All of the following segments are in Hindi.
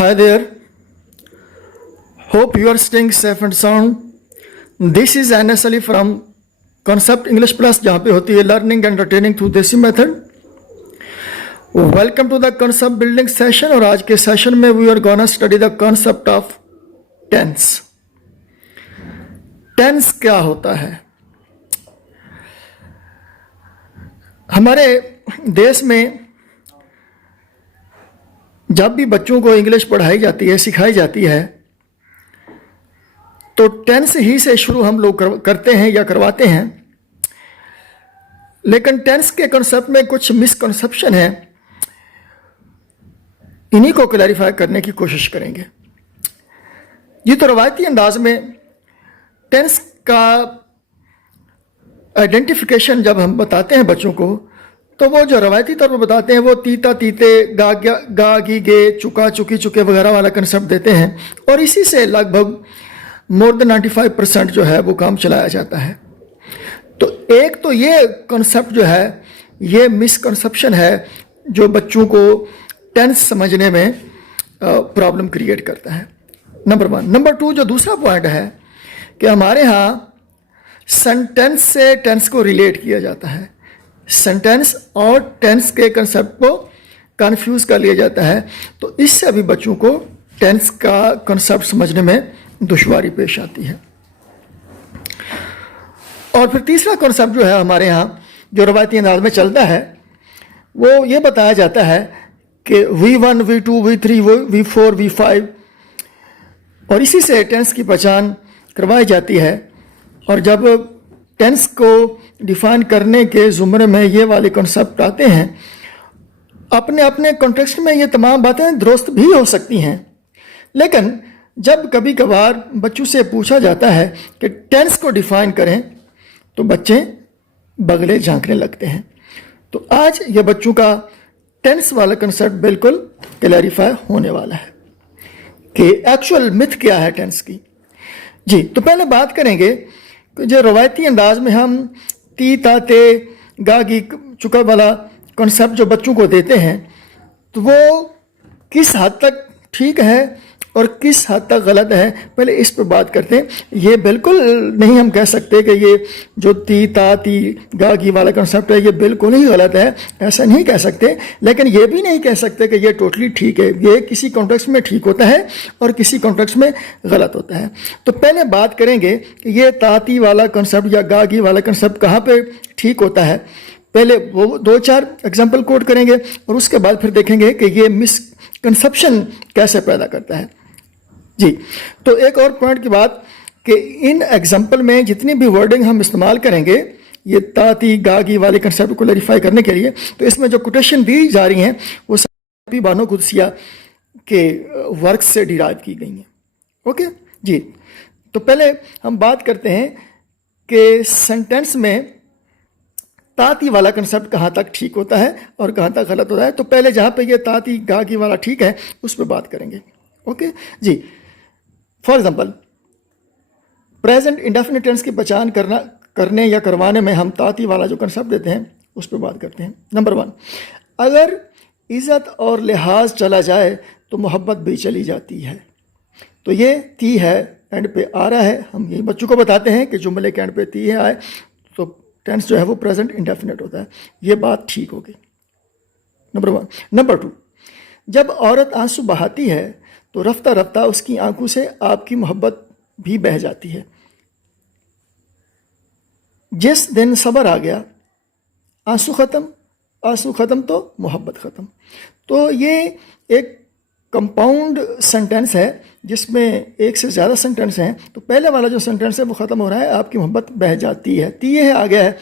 Hi there. Hope you are staying safe and sound. This is Anas Ali from Concept English Plus, जहाँ पे होती है learning and retaining through desi method. Welcome to the concept building session. और आज के सेशन में we are gonna study the concept of tense. Tense क्या होता है? हमारे देश में जब भी बच्चों को इंग्लिश पढ़ाई जाती है, सिखाई जाती है, तो टेंस ही से शुरू हम लोग करते हैं या करवाते हैं. लेकिन टेंस के कॉन्सेप्ट में कुछ मिसकंसेप्शन है, इन्हीं को क्लैरिफाई करने की कोशिश करेंगे. ये तो रवायती अंदाज में टेंस का आइडेंटिफिकेशन जब हम बताते हैं बच्चों को, तो वो जो रवायती तौर पर बताते हैं वो तीता तीते, गा गी गे, चुका चुकी चुके वगैरह वाला कंसेप्ट देते हैं. और इसी से लगभग मोर देन 95% जो है वो काम चलाया जाता है. तो एक तो ये कंसेप्ट जो है, ये मिसकंसेप्शन है जो बच्चों को टेंस समझने में प्रॉब्लम क्रिएट करता है. नंबर 1. नंबर 2, जो दूसरा पॉइंट है कि हमारे यहाँ सेंटेंस से टेंस को रिलेट किया जाता है. सेंटेंस और टेंस के कंसेप्ट को कंफ्यूज कर लिया जाता है. तो इससे अभी बच्चों को टेंस का कंसेप्ट समझने में दुश्वारी पेश आती है. और फिर तीसरा कंसेप्ट जो है हमारे यहाँ जो रवायती अंदाज में चलता है, वो ये बताया जाता है कि V1, V2, V3, V4, V5, और इसी से टेंस की पहचान करवाई जाती है. और जब टेंस को डिफाइन करने के ज़ुमरे में ये वाले कॉन्सेप्ट आते हैं, अपने अपने कॉन्टेक्स्ट में ये तमाम बातें दुरुस्त भी हो सकती हैं. लेकिन जब कभी कभार बच्चों से पूछा जाता है कि टेंस को डिफाइन करें, तो बच्चे बगले झांकने लगते हैं. तो आज ये बच्चों का टेंस वाला कंसेप्ट बिल्कुल क्लैरिफाई होने वाला है कि एक्चुअल मिथ क्या है टेंस की. जी, तो पहले बात करेंगे कि जो रवायती अंदाज में हम ती ता ते गा गी चुका वाला कॉन्सेप्ट जो बच्चों को देते हैं, तो वो किस हद तक ठीक है और किस हद तक गलत है, पहले इस पर बात करते हैं. ये बिल्कुल नहीं हम कह सकते कि ये जो ती ता ती गा गी वाला कंसेप्ट है ये बिल्कुल ही गलत है, ऐसा नहीं कह सकते. लेकिन ये भी नहीं कह सकते कि ये टोटली ठीक है. ये किसी कॉन्टेक्स्ट में ठीक होता है और किसी कॉन्टेक्स्ट में गलत होता है. तो पहले बात करेंगे कि ये ता ती वाला कंसेप्ट या गा गी वाला कंसेप्ट कहाँ पर ठीक होता है. पहले वो 2-4 एग्जाम्पल कोट करेंगे और उसके बाद फिर देखेंगे कि ये मिसकंसेप्शन कैसे पैदा करता है. जी, तो एक और पॉइंट की बात कि इन एग्जाम्पल में जितनी भी वर्डिंग हम इस्तेमाल करेंगे ये ताती गागी वाले कंसेप्ट को क्लैरिफाई करने के लिए, तो इसमें जो कोटेशन दी जा रही हैं वो सभी बानो कुदसिया के वर्क से डिराइव की गई हैं. ओके जी, तो पहले हम बात करते हैं कि सेंटेंस में ताती वाला कंसेप्ट कहाँ तक ठीक होता है और कहाँ तक गलत होता है. तो पहले जहाँ पे ये ताती गागी वाला ठीक है उस पर बात करेंगे. ओके जी, for example present indefinite tense की पहचान करने या करवाने में हम ताती वाला जो कंसेप्ट देते हैं उस पर बात करते हैं. नंबर 1, अगर इज़्ज़त और लिहाज चला जाए तो मोहब्बत भी चली जाती है. तो ये ती है, एंड पे आ रहा है. हम ये बच्चों को बताते हैं कि जुमले के एंड पे ती है आए तो टेंस जो है वो प्रेजेंट इंडेफिनिट होता है. ये बात ठीक होगी. नंबर 1. नंबर 2, जब औरत आंसू बहाती है तो रफ्ता रफ्ता उसकी आंखों से आपकी मोहब्बत भी बह जाती है. जिस दिन सब्र आ गया आंसू ख़त्म तो मोहब्बत ख़त्म. तो ये एक कंपाउंड सेंटेंस है जिसमें एक से ज़्यादा सेंटेंस हैं. तो पहले वाला जो सेंटेंस है वो ख़त्म हो रहा है, आपकी मोहब्बत बह जाती है. ती है आ गया है,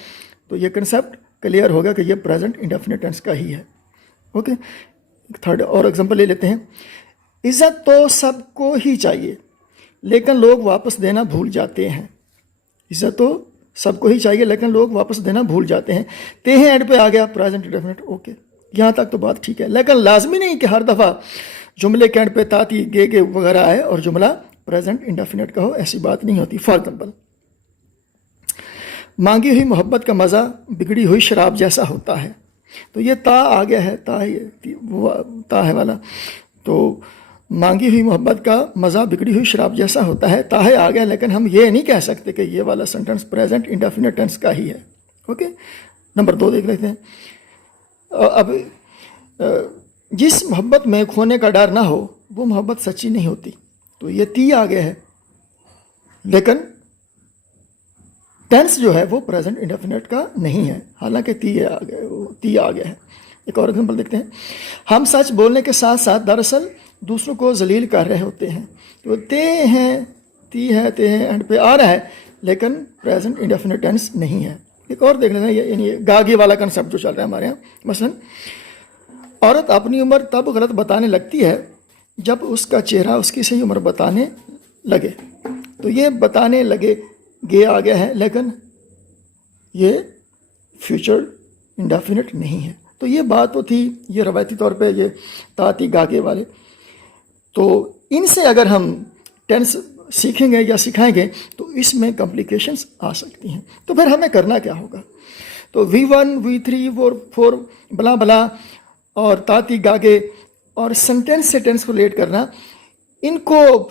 तो ये कंसेप्ट क्लियर होगा कि ये प्रेजेंट इंडेफिनिट टेंस का ही है. ओके, थर्ड और एग्जांपल ले लेते हैं. इज़्ज़त तो सबको ही चाहिए लेकिन लोग वापस देना भूल जाते हैं. इज़्ज़त तो सबको ही चाहिए लेकिन लोग वापस देना भूल जाते हैं. ते हैं एंड पे आ गया प्रेजेंट इंडेफिनिट. ओके, यहाँ तक तो बात ठीक है. लेकिन लाजमी नहीं कि हर दफ़ा जुमले के एंड पे ताती गे वगैरह आए और जुमला प्रेजेंट इंडेफिनिट का हो, ऐसी बात नहीं होती. फॉर एग्जाम्पल, मांगी हुई मोहब्बत का मज़ा बिगड़ी हुई शराब जैसा होता है. तो ये ता आ गया है, ता है वाला. तो मांगी हुई मोहब्बत का मज़ा बिगड़ी हुई शराब जैसा होता है, ताहे आ गया, लेकिन हम ये नहीं कह सकते कि ये वाला सेंटेंस प्रेजेंट इंडेफिनिट टेंस का ही है। ओके, नंबर 2 देख लेते हैं। अब जिस मोहब्बत में खोने का डर ना हो वो मोहब्बत सच्ची नहीं होती। तो ये ती आ गया है, लेकिन टेंस जो है वो प्रेजेंट इंडेफिनिट का नहीं है, हालांकि ती आ गया है। एक और एग्जाम्पल देखते हैं। हम सच बोलने के साथ साथ दरअसल दूसरों को जलील कर रहे होते हैं। तो ते हैं, ती है, ते हैं, एंड पे आ रहा है, लेकिन प्रेजेंट इंडेफिनिट टेंस नहीं है। एक और देख लेते हैं, यानी गागी वाला कंसेप्ट जो चल रहा है हमारे यहाँ। मसलन औरत अपनी उम्र तब गलत बताने लगती है जब उसका चेहरा उसकी सही उम्र बताने लगे। तो ये बताने लगे गे आ गया है, लेकिन ये फ्यूचर इंडेफिनिट नहीं है। तो ये बात तो थी, ये रवायती तौर पे ये ताती गागे वाले। तो इनसे अगर हम टेंस सीखेंगे या सिखाएंगे तो इसमें कॉम्प्लिकेशंस आ सकती हैं। तो फिर हमें करना क्या होगा? तो V1, V3, V4 बला बला और ताती गागे और सेंटेंस से टेंस को रिलेट करना, इनको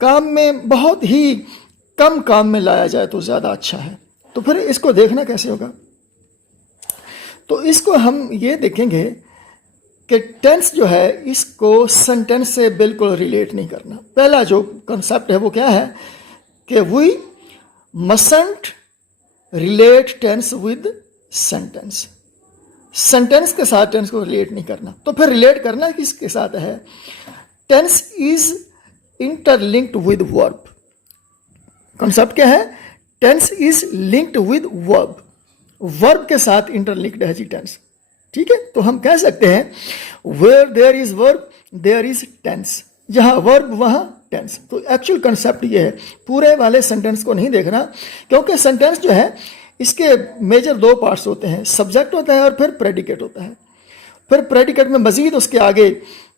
काम में बहुत ही कम काम में लाया जाए तो ज़्यादा अच्छा है। तो फिर इसको देखना कैसे होगा? तो इसको हम ये देखेंगे कि टेंस जो है इसको सेंटेंस से बिल्कुल रिलेट नहीं करना। पहला जो कंसेप्ट है वो क्या है कि we must relate tense with sentence. Sentence के साथ टेंस को रिलेट नहीं करना। तो फिर रिलेट करना किसके साथ है? Tense is interlinked with verb. Concept क्या है? Tense is linked with verb. Verb के साथ इंटरलिंक्ड है जी टेंस। ठीक है, तो हम कह सकते हैं where there is verb there is tense. जहां वर्ब वहां टेंस। तो एक्चुअल कंसेप्ट ये है, पूरे वाले सेंटेंस को नहीं देखना, क्योंकि सेंटेंस जो है इसके मेजर 2 पार्ट्स होते हैं, सब्जेक्ट होता है और फिर प्रेडिकेट होता है। फिर प्रेडिकेट में मजीद उसके आगे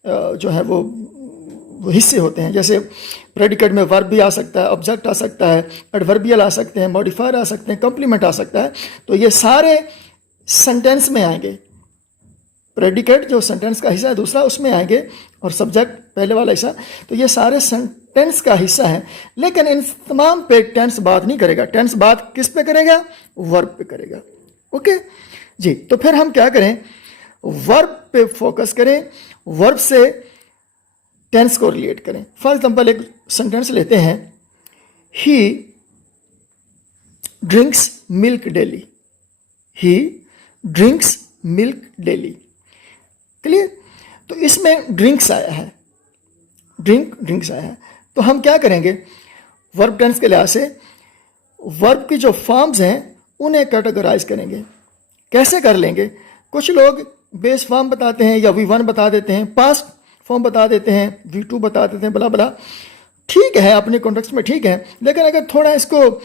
जो है वो हिस्से होते हैं। जैसे प्रेडिकेट में वर्ब भी आ सकता है, ऑब्जेक्ट आ सकता है, एडवर्बियल आ सकते हैं, मॉडिफायर आ सकते हैं, कॉम्प्लीमेंट आ सकता है। तो ये सारे सेंटेंस में आएंगे। प्रेडिकेट जो सेंटेंस का हिस्सा है दूसरा उसमें आएंगे, और सब्जेक्ट पहले वाला हिस्सा। तो ये सारे सेंटेंस का हिस्सा है, लेकिन इन तमाम पे टेंस बात नहीं करेगा। टेंस बात किस पे करेगा? वर्ब पे करेगा। ओके जी, तो फिर हम क्या करें? वर्ब पे फोकस करें, वर्ब से टेंस को रिलेट करें। फॉर एग्जांपल एक सेंटेंस लेते हैं, ही ड्रिंक्स मिल्क डेली। ही ड्रिंक्स मिल्क डेली। क्लियर? तो इसमें ड्रिंक्स आया है, ड्रिंक्स आया है। तो हम क्या करेंगे? वर्ब टेंस के लिहाज से वर्ब की जो फॉर्म्स हैं उन्हें कैटेगराइज करेंगे। कैसे कर लेंगे? कुछ लोग बेस फॉर्म बताते हैं या V1 बता देते हैं, पास्ट फॉर्म बता देते हैं, V2 बता देते हैं, बला बला। ठीक है, अपने कॉन्टेक्स्ट में ठीक है, लेकिन अगर थोड़ा इसको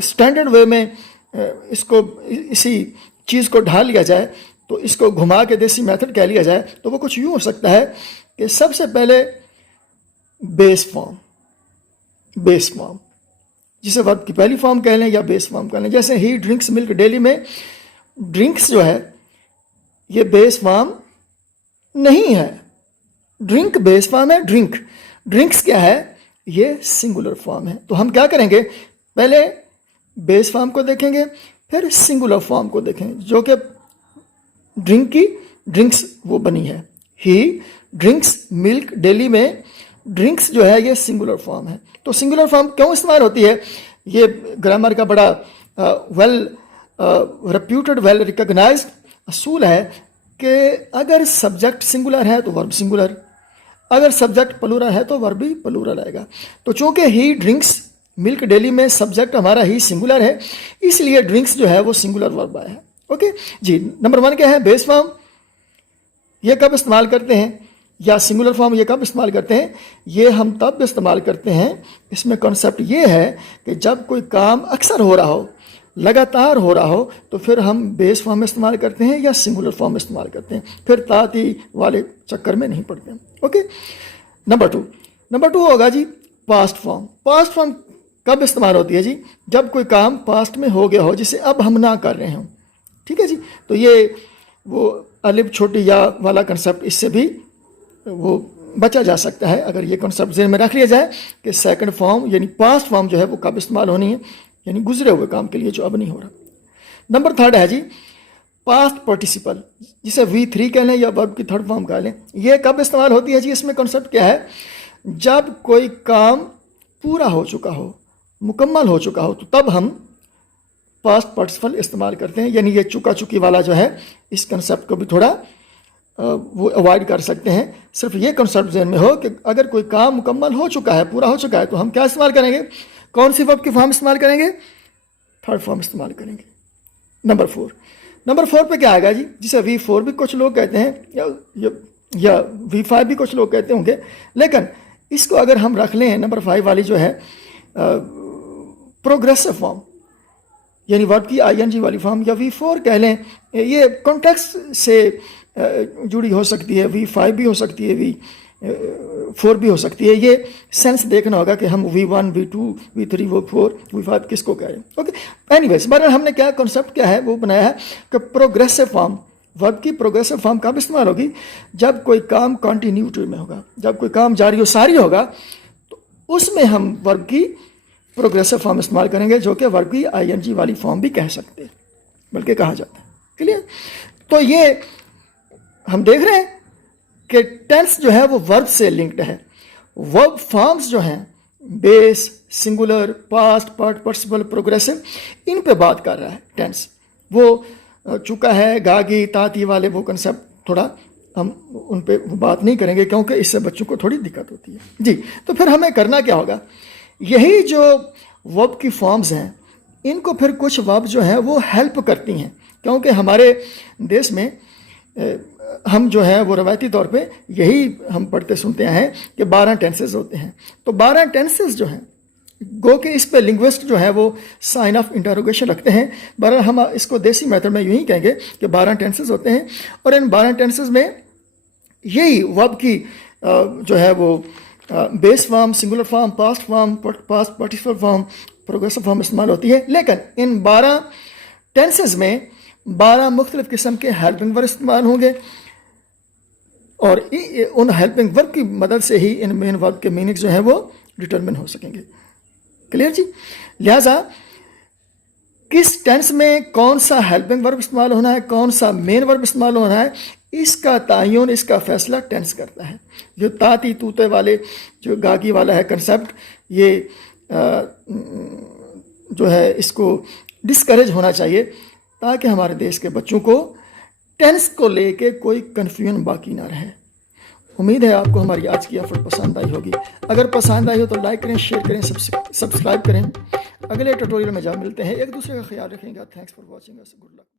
स्टैंडर्ड वे में इसको इसी चीज़ को ढाल लिया जाए, तो इसको घुमा के देसी मेथड कह लिया जाए, तो वो कुछ यूँ हो सकता है कि सबसे पहले बेस फॉर्म जिसे वर्ब की पहली फॉर्म कह लें या बेस फॉर्म कह लें। जैसे ही ड्रिंक्स मिल्क डेली में ड्रिंक्स जो है ये बेस फॉर्म नहीं है। ड्रिंक बेस फॉर्म है, ड्रिंक्स क्या है? ये सिंगुलर फॉर्म है। तो हम क्या करेंगे? पहले बेस फॉर्म को देखेंगे, फिर सिंगुलर फॉर्म को देखेंगे, जो कि ड्रिंक की ड्रिंक्स वो बनी है। ही ड्रिंक्स मिल्क डेली में ड्रिंक्स जो है ये सिंगुलर फॉर्म है। तो सिंगुलर फॉर्म क्यों इस्तेमाल होती है? ये ग्रामर का बड़ा वेल रेप्यूटेड, वेल रिकॉग्नाइज्ड असूल है कि अगर सब्जेक्ट सिंगुलर है तो वर्ब सिंगुलर, अगर सब्जेक्ट प्लूरल है तो वर्ब भी प्लूरल आएगा। तो चूंकि ही ड्रिंक्स मिल्क डेली में सब्जेक्ट हमारा ही सिंगुलर है, इसलिए ड्रिंक्स जो है वो सिंगुलर वर्ब आया है। ओके जी, नंबर 1 क्या है? Base form. ये कब इस्तेमाल करते हैं? या सिंगुलर फॉर्म ये कब इस्तेमाल करते हैं? ये हम तब इस्तेमाल करते हैं, इसमें कॉन्सेप्ट ये है कि जब कोई काम अक्सर हो रहा हो, लगातार हो रहा हो, तो फिर हम बेस फॉर्म में इस्तेमाल करते हैं या सिंगुलर फॉर्म में इस्तेमाल करते हैं। फिर ताती वाले चक्कर में नहीं पड़ते हैं। ओके, नंबर 2 होगा जी पास्ट फॉर्म। पास्ट फॉर्म कब इस्तेमाल होती है जी? जब कोई काम पास्ट में हो गया हो जिसे अब हम ना कर रहे हों। ठीक है जी, तो ये वो अलिफ छोटी या वाला कंसेप्ट, इससे भी वो बचा जा सकता है अगर ये कॉन्सेप्ट ज़हन में रख लिया जाए कि सेकंड फॉर्म यानी पास्ट फॉर्म जो है वो कब इस्तेमाल होनी है, यानी गुजरे हुए काम के लिए जो अब नहीं हो रहा। नंबर थर्ड है जी पास्ट पार्टिसिपल, जिसे V3 कह लें या वर्ब की थर्ड फॉर्म कह लें। ये कब इस्तेमाल होती है जी? इसमें कॉन्सेप्ट क्या है, जब कोई काम पूरा हो चुका हो, मुकम्मल हो चुका हो, तो तब हम पास्ट पार्टिसिपल इस्तेमाल करते हैं। यानी ये चुका चुकी वाला जो है, इस कंसेप्ट को भी थोड़ा वो अवॉइड कर सकते हैं। सिर्फ ये कंसेप्ट ज़हन में हो कि अगर कोई काम मुकम्मल हो चुका है, पूरा हो चुका है, तो हम क्या इस्तेमाल करेंगे, कौन सी वर्ब की फॉर्म इस्तेमाल करेंगे, थर्ड फॉर्म इस्तेमाल करेंगे। नंबर फोर पे क्या आएगा जी, जिसे V4 भी कुछ लोग कहते हैं या V5 भी कुछ लोग कहते होंगे, लेकिन इसको अगर हम रख लें नंबर 5 वाली जो है प्रोग्रेसिव फॉर्म, यानी वर्ब की ING वाली फॉर्म, या V4 कह लें, ये कॉन्टेक्स्ट से जुड़ी हो सकती है, V5 भी हो सकती है, V4 भी हो सकती है। ये सेंस देखना होगा कि हम V1, V2, V3, V4, V5 किसको कह रहे हैं। ओके, एनीवेज, बहरहाल हमने क्या कॉन्सेप्ट क्या है वो बनाया है कि प्रोग्रेसिव फॉर्म, वर्ब की प्रोग्रेसिव फॉर्म कब इस्तेमाल होगी, जब कोई काम कंटिन्यूटी में होगा, जब कोई काम जारी सारी होगा, तो उसमें हम वर्ब की प्रोग्रेसिव फॉर्म इस्तेमाल करेंगे, जो कि वर्ब की ING वाली फॉर्म भी कह सकते हैं, बल्कि कहा जाता है। क्लियर? तो ये हम देख रहे हैं कि टेंस जो है वो वर्ब से लिंक्ड है। वर्ब फॉर्म्स जो हैं, base, singular, past, participle, progressive, इन पे बात कर रहा है टेंस। वो चुका है, गागी, ताती वाले वो कंसेप्ट थोड़ा हम उन पे बात नहीं करेंगे, क्योंकि इससे बच्चों को थोड़ी दिक्कत होती है जी। तो फिर हमें करना क्या होगा, यही जो वर्ब की फॉर्म्स हैं, इनको फिर कुछ वर्ब जो हैं वो हेल्प करती हैं, क्योंकि हमारे देश में हम जो है वो रवायती तौर पे यही हम पढ़ते सुनते हैं कि 12 टेंसेस होते हैं। तो 12 टेंसेस जो हैं, गो के इस पे लिंग्विस्ट जो है वो साइन ऑफ इंटरोगेशन रखते हैं। बहरहाल हम इसको देसी मेथड में यूं ही कहेंगे कि 12 टेंसेस होते हैं, और इन 12 टेंसेस में यही वर्ब की जो है वो base form, singular form, past form, past participle form, progressive form इस्तेमाल होती है। लेकिन इन 12 टेंसेस में 12 मुख्तलिफ किस्म के हेल्पिंग वर्ब इस्तेमाल होंगे, और उन हेल्पिंग वर्ब की मदद से ही इन मेन वर्ब के मीनिंग जो है वो डिटरमिन हो सकेंगे। क्लियर जी? लिहाजा किस टेंस में कौन सा हेल्पिंग वर्ब इस्तेमाल होना है, कौन सा मेन वर्ब इस्तेमाल होना है, इसका तयन, इसका फैसला टेंस करता है। जो ताती तूते वाले, जो गागी वाला है कंसेप्ट, ये जो है इसको डिस्करेज होना चाहिए, ताकि हमारे देश के बच्चों को टेंस को लेके कोई कन्फ्यूजन बाकी ना रहे। उम्मीद है आपको हमारी आज की एफर्ट पसंद आई होगी। अगर पसंद आई हो तो लाइक करें, शेयर करें, सब्सक्राइब करें। अगले ट्यूटोरियल में जब मिलते हैं, एक दूसरे का ख्याल रखेंगे। Thanks for watching us, good luck.